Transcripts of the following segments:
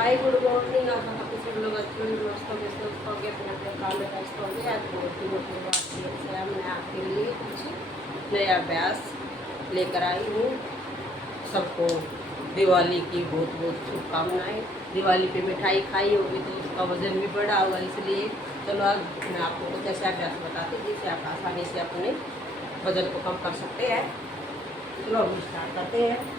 Hi good morning. आप सब लोग अच्छे दोस्तों में से हो गए अपने अपने काम में व्यस्त हो गए। आज बहुत दिनों के बाद से मैं आपके लिए कुछ नया अभ्यास लेकर आई हूँ। सबको दिवाली की बहुत बहुत शुभकामनाएं। दिवाली पे मिठाई खाई होगी तो उसका वजन भी बढ़ा होगा, इसलिए चलो आज मैं आपको कुछ ऐसे अभ्यास बताती हूँ जिससे आप आसानी से अपने वजन को कम कर सकते हैं। चलो हम स्टार्ट करते हैं।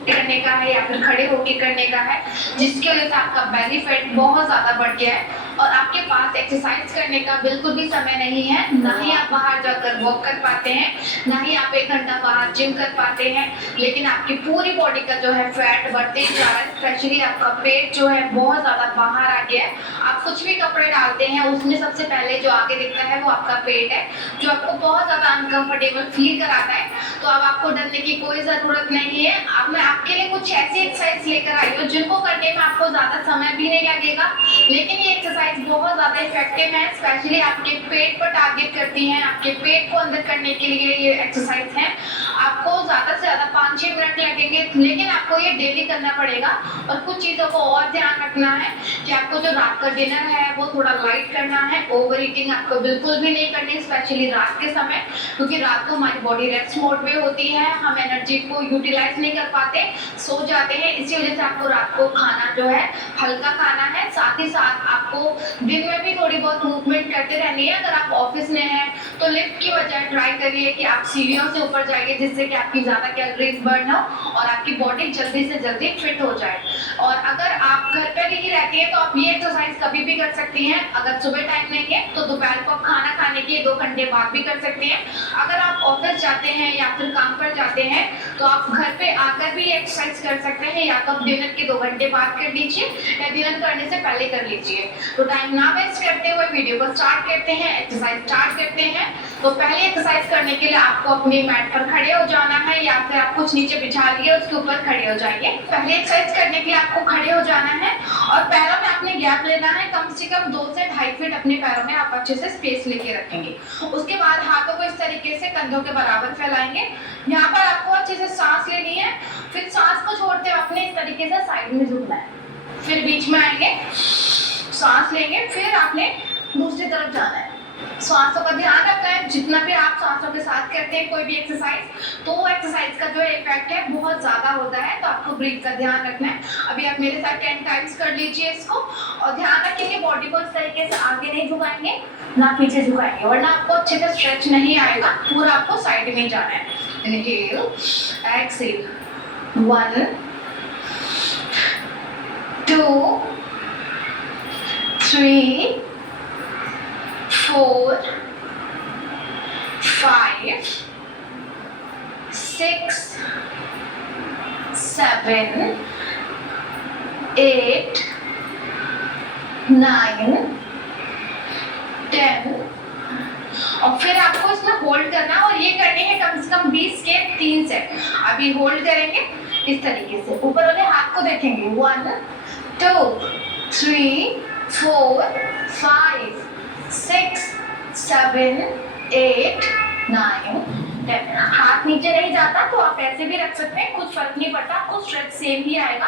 करने का है या फिर खड़े होकर करने का है, जिसकी वजह से आपका बेली फैट बहुत ज्यादा बढ़ गया है और आपके पास एक्सरसाइज करने का बिल्कुल भी समय नहीं है। ना ही आप बाहर जाकर वॉक कर पाते हैं, ना ही आप 1 घंटा बाहर जिम कर पाते हैं, लेकिन आपकी पूरी बॉडी का जो है फैट बढ़ते ही जा रहा है। स्पेशली आपका पेट जो है बहुत ज्यादा बाहर आ गया है। आप कुछ भी कपड़े डालते हैं उसमें सबसे पहले जो आगे दिखता है वो आपका पेट है, जो आपको बहुत ज्यादा अनकंफर्टेबल फील कराता है। तो अब आपको डरने की कोई जरूरत नहीं है। अब मैं आपके लिए कुछ ऐसी एक्सरसाइज लेकर आई हूँ जिनको करने में आपको ज्यादा समय भी नहीं लगेगा, लेकिन ये एक्सरसाइज बहुत ज्यादा इफेक्टिव है। स्पेशली आपके पेट पर टारगेट करती हैं, आपके पेट को अंदर करने के लिए ये एक्सरसाइज है। आपको ज्यादा से ज्यादा 5-6 मिनट लगेंगे, लेकिन आपको ये डेली करना पड़ेगा। और कुछ चीजों को और ध्यान रखना है कि आपको जो रात का डिनर है वो थोड़ा लाइट करना है। ओवर ईटिंग आपको बिल्कुल भी नहीं करनी, स्पेशली रात के समय, क्योंकि रात को हमारी बॉडी रेस्ट मोड में होती है, हम एनर्जी को यूटिलाइज नहीं कर पाते, सो जाते हैं। इसी वजह से आपको रात को खाना जो है हल्का खाना है। साथ ही साथ आपको दिन में भी थोड़ी बहुत मूवमेंट करते रहनी है। अगर आप ऑफिस में हैं तो लिफ्ट की बजाय ट्राई करिए कि आप सीढ़ियों से ऊपर जाइए, जिससे कि आपकी ज्यादा कैलोरीज बर्न हो और आपकी बॉडी जल्दी से जल्दी फिट हो जाए। और अगर आप घर पर ही रहती है तो आप ये एक्सरसाइज कभी भी कर सकती हैं। अगर सुबह टाइम नहीं है तो दोपहर को आप खाना खाने के 2 घंटे बाद भी कर सकती हैं। अगर आप ऑफिस जाते हैं या फिर काम पर जाते हैं तो आप घर पे आकर भी एक्सरसाइज कर सकते हैं, या तो आप डिनर के 2 घंटे बाद कर लीजिए या डिनर करने से पहले कर लीजिए। तो टाइम ना वेस्ट करते हुए वीडियो को स्टार्ट करते हैं, एक्सरसाइज स्टार्ट करते हैं। तो पहले एक्सरसाइज करने के लिए आपको अपनी मैट पर खड़े हो जाना है, या फिर आप कुछ नीचे बिछा लिए उसके ऊपर खड़े हो जाइए। पहले एक्सरसाइज करने के लिए आपको खड़े हो जाना है और पैरों में आपने गैप लेना है। कम से कम 2 से 2.5 फीट अपने पैरों में आप अच्छे से स्पेस लेके रखेंगे। उसके बाद हाथों को इस तरीके से कंधों के बराबर फैलाएंगे। यहाँ पर आपको अच्छे से सांस लेनी है, फिर सांस को छोड़ते हुए आपने इस तरीके से साइड में झुकना है। फिर बीच में आएंगे, सांस लेंगे, फिर आपने दूसरी तरफ जाना है। सांसों का ध्यान रखना है। जितना भी आप सांसों के साथ करते हैं कोई भी एक्सरसाइज, तो वो एक्सरसाइज का जो इफेक्ट है बहुत ज्यादा होता है। तो आपको ब्रीथ का ध्यान रखना है। अभी आप मेरे साथ 10 टाइम्स कर लीजिए इसको, और ध्यान रखेंगे बॉडी को इस तरीके से आगे नहीं झुकाएंगे ना पीछे झुकाएंगे, वरना आपको अच्छे से स्ट्रेच नहीं आएगा। पूरा आपको साइड में जाना है। Inhale, exhale, 1 2 3 4 5 6 7 8 9 10। और फिर आपको इसमें होल्ड करना है, और ये करने हैं कम से कम 20 के 3 सेट। अभी होल्ड करेंगे इस तरीके से, ऊपर वाले हाथ को देखेंगे। 1 2 3 4 5 6 7 8 9 10। हाथ नीचे नहीं जाता तो आप ऐसे भी रख सकते हैं, कुछ फर्क नहीं पड़ता, आपको स्ट्रेच सेम ही आएगा।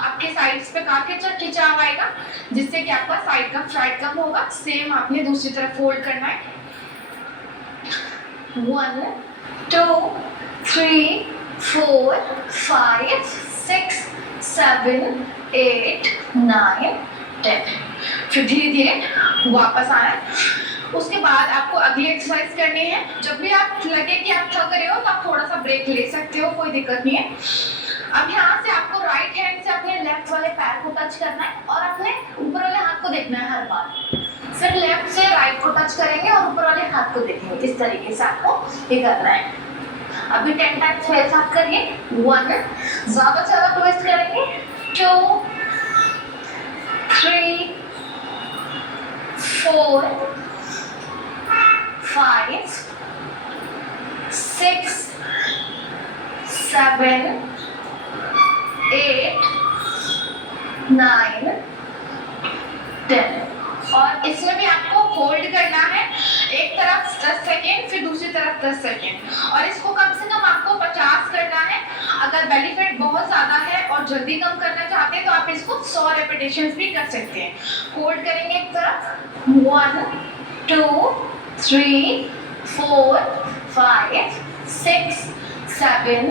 आपके साइड्स पे काफी अच्छा खिंचाव आएगा, जिससे कि आपका साइड का फैट कम होगा। सेम आपने दूसरी तरफ फोल्ड करना है। 1 2 3 4 5 6 7 8 9 10। फिर धीरे धीरे वापस आना है। उसके बाद आपको अगली एक्सरसाइज करनी है। जब भी आप लगे कि आप थक रहे हो तो आप थोड़ा सा ब्रेक ले सकते हो, कोई दिक्कत नहीं है। अब यहाँ से आपको राइट हैंड से अपने लेफ्ट वाले पैर को टच करना है और अपने ऊपर वाले हाथ को देखना है हर बार। फिर लेफ्ट से राइट को टच करेंगे और ऊपर वाले हाथ को देखेंगे। इस तरीके से आपको ये करना है। अभी 10 टाइम्स मेरे साथ करिए। 1 ज्यादा से ज्यादा ट्विस्ट करेंगे, 2 3 4 5 6 7 8 9 10। और इसमें भी आपको होल्ड करना है, एक तरफ 10 सेकेंड, फिर दूसरी तरफ 10 सेकेंड, और इसको कम से कम आपको 50 करना है। अगर बेली फैट बहुत ज्यादा है और जल्दी कम करना चाहते हैं तो आप इसको 100 रेपिटेशंस भी कर सकते हैं। होल्ड करेंगे एक तरफ, 1 2 3 4 5 6 7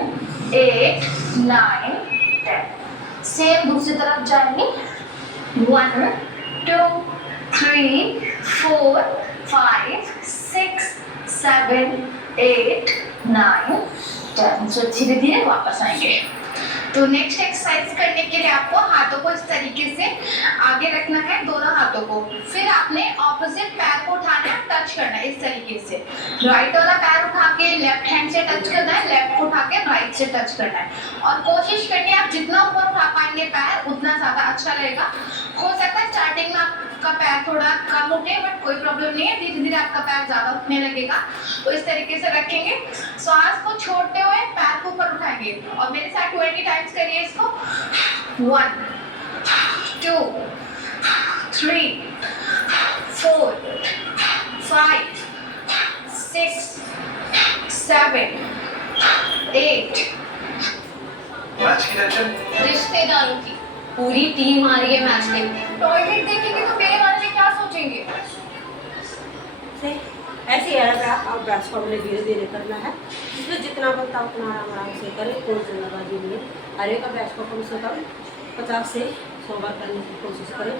8 9 10। सेम दूसरी तरफ जाएंगे, 1 2 3 4 5 6 7 8 9 10। सो धीरे धीरे वापस आएंगे। तो नेक्स्ट एक्सरसाइज करने के लिए आपको हाथों को इस तरीके से आगे रखना है, दोनों हाथों को। फिर आपने ऑपोजिट पैर को उठाना है, टच करना है इस तरीके से। राइट वाला पैर उठा के लेफ्ट हैंड से टच करना है, लेफ्ट को उठा के राइट से टच करना है। और कोशिश करनी है आप जितना ऊपर उठा पाएंगे पैर उतना ज्यादा अच्छा रहेगा। हो सकता है स्टार्टिंग में आपका पैर थोड़ा कम उठे, बट कोई प्रॉब्लम नहीं है, धीरे धीरे आपका पैर ज्यादा उठने लगेगा। तो इस तरीके से रखेंगे, सांस को छोड़ते हुए पैर को ऊपर उठाएंगे और मेरे साथ 20 टाइम्स करिए इसको। 1 2 3 4 5 6 7 8। मैच की टेंशन रिश्तेदारों की पूरी टीम आ रही है मैच में। टॉयलेट देखेंगे तो मेरे बारे में क्या सोचेंगे? ऐसे ही है, अब ब्रश को हमने धीरे धीरे करना है, जिसमें जितना बनता है उतना आराम आराम से करें, कोई जल्दबाजी नहीं है। हर एक ब्रश को कम से कम 50 से 100 बार करने की कोशिश करें।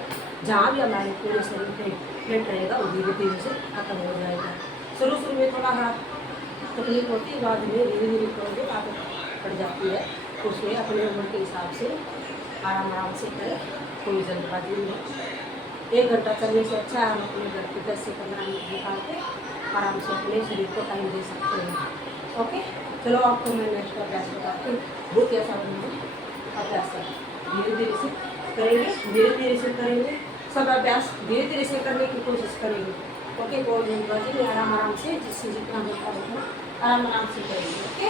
जहाँ भी हमारे पूरे शरीर पे पेट रहेगा वो धीरे धीरे से खत्म हो जाएगा। शुरू में थोड़ा हाथ तकलीफ होती है, बाद में धीरे धीरे करोगे आदत पड़ जाती है। उसमें अपने उम्र के हिसाब से आराम आराम से करें, कोई जल्दबाजी नहीं। 1 घंटा करने से अच्छा है हम अपने घर के 10 से 15 मिनट निकाल के आराम से अपने शरीर को टाइम दे सकते हैं। ओके, चलो आपको मैं नेक्स्ट अभ्यास बताती हूँ। बहुत ही आसान अभ्यास है, धीरे धीरे से करेंगे, धीरे धीरे से करेंगे। सब अभ्यास धीरे धीरे से करने की कोशिश करेंगे। ओके, कोई जल्दबाजी नहीं, आराम आराम से जिससे जितना होता है आराम आराम से करेंगे। ओके,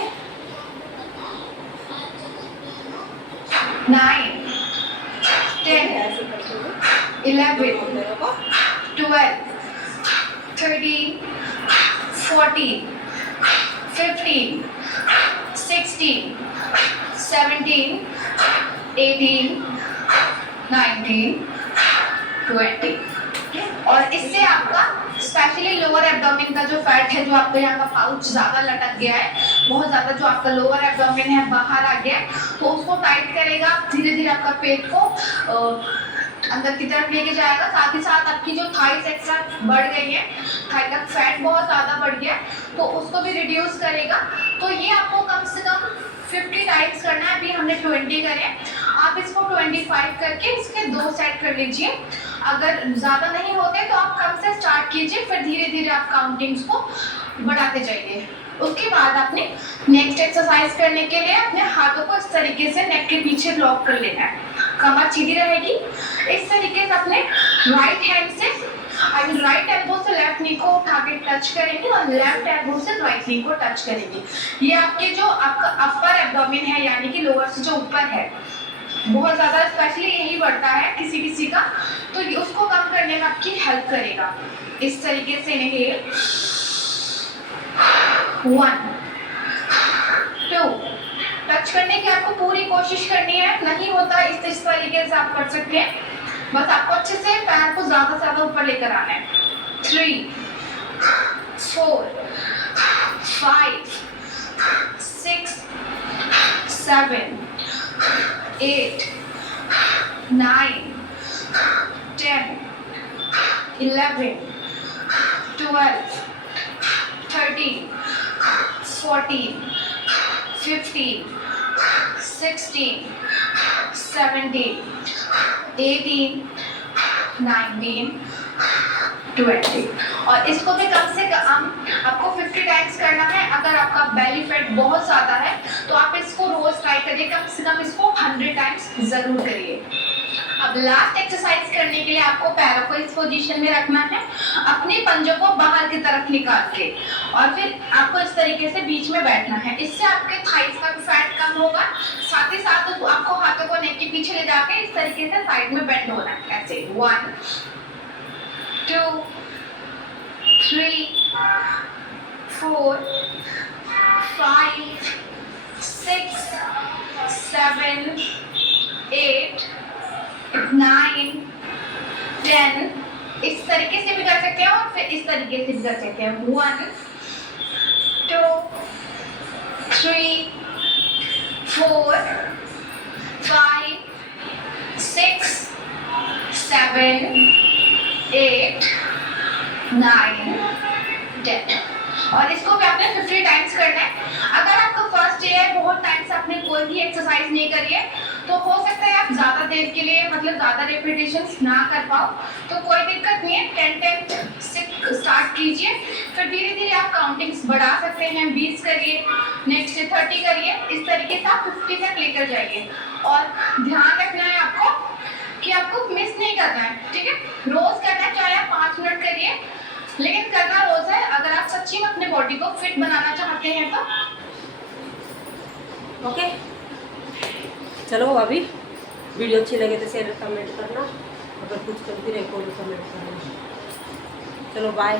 9 10 ऐसे करते हुए 11 पैरों को 12 13 14 15 16 17 18 19 20। और इससे आपका स्पेशली लोअर एब्डोमेन का जो फैट है, जो आपका यहाँ का पाउच ज्यादा लटक गया है, बहुत ज्यादा जो आपका लोअर एब्डोमेन है बाहर आ गया है, तो उसको टाइट करेगा। धीरे धीरे आपका पेट को अंदर की तरफ लेके जाएगा। साथ ही साथ आपकी जो थाइस एक्स्ट्रा बढ़ गई है, थाई का फैट बहुत ज्यादा बढ़ गया है, तो उसको भी रिड्यूस करेगा। तो ये आपको कम से कम 50 टाइम्स करना है। अभी हमने 20 करे, आप इसको 25 करके इसके 2 सेट कर लीजिए। अगर ज्यादा नहीं होते तो आप कम से स्टार्ट कीजिए, फिर धीरे धीरे आप काउंटिंग्स को बढ़ाते जाइए। उसके बाद आपने नेक्स्ट एक्सरसाइज करने के लिए अपने हाथों को इस तरीके से नेक के पीछे लॉक कर लेना है, कमर सीधी रहेगी। इस तरीके से अपने राइट हैंड से राइट एल्बो से लेफ्ट नी को उठा के टच करेंगे और लेफ्ट एल्बो से राइट नी को टच करेंगे। ये आपके जो आपका अपर एब्डोमेन है, यानी कि लोअर से जो ऊपर है, बहुत ज्यादा स्पेशली यही बढ़ता है किसी किसी का, तो ये उसको कम करने में आपकी हेल्प करेगा। इस तरीके से इनहेल 1 2। टच करने की आपको पूरी कोशिश करनी है, नहीं होता इस तरीके से आप कर सकते हैं। बस आपको अच्छे से पैर को ज्यादा से ज्यादा ऊपर लेकर आना है। 3 4 5 6 7 8 9 10 11 12 13 14 15 16 17 18 19 20। और इसको भी कम से कम आपको 50 टाइम्स करना है। अगर आपका बेली फैट बहुत ज़्यादा है तो आप इसको रोज ट्राई करिए, कम से कम इसको 100 टाइम्स ज़रूर करिए। अब लास्ट एक्सरसाइज करने के लिए आपको पैरों को इस पोजीशन में रखना है, अपने पंजों को बाहर की तरफ निकाल के, और फिर आपको इस तरीके से बीच में बैठना है। इससे आपके थाइस का फैट कम होगा। साथ ही साथ आपको हाथों को नेक के पीछे ले जाके इस तरीके से साइड में बेंड होना है, ऐसे 1 2 3 4 5 6 7 8 9 10 इस तरीके से भी कर सकते हैं और फिर इस तरीके से भी कर सकते हैं 1 2 3 4 5 6 7 8 9 10 और इसको भी आपने 50 टाइम्स करना है। अगर आपका फर्स्ट डे है, बहुत टाइम से आपने कोई भी एक्सरसाइज नहीं करी है, तो हो सकता है आप ज़्यादा देर के लिए मतलब ज़्यादा रेपिटेशंस ना कर पाओ, तो कोई दिक्कत नहीं है। 10 से स्टार्ट कीजिए, फिर धीरे धीरे आप काउंटिंग्स बढ़ा सकते हैं। 20 करिए, नेक्स्ट 30 करिए, इस तरीके से आप 50 तक लेकर जाइए। और ध्यान रखना है आपको कि आपको मिस नहीं करना है, ठीक है। रोज करना है, चाहे आप 5 मिनट करिए, लेकिन करना रोज है। अगर आप सच्ची में अपने बॉडी को फिट बनाना चाहते हैं तो ओके, चलो अभी वीडियो अच्छी लगे तो शेयर कमेंट करना, अगर कुछ गलती रहे तो कमेंट करना। चलो बाय।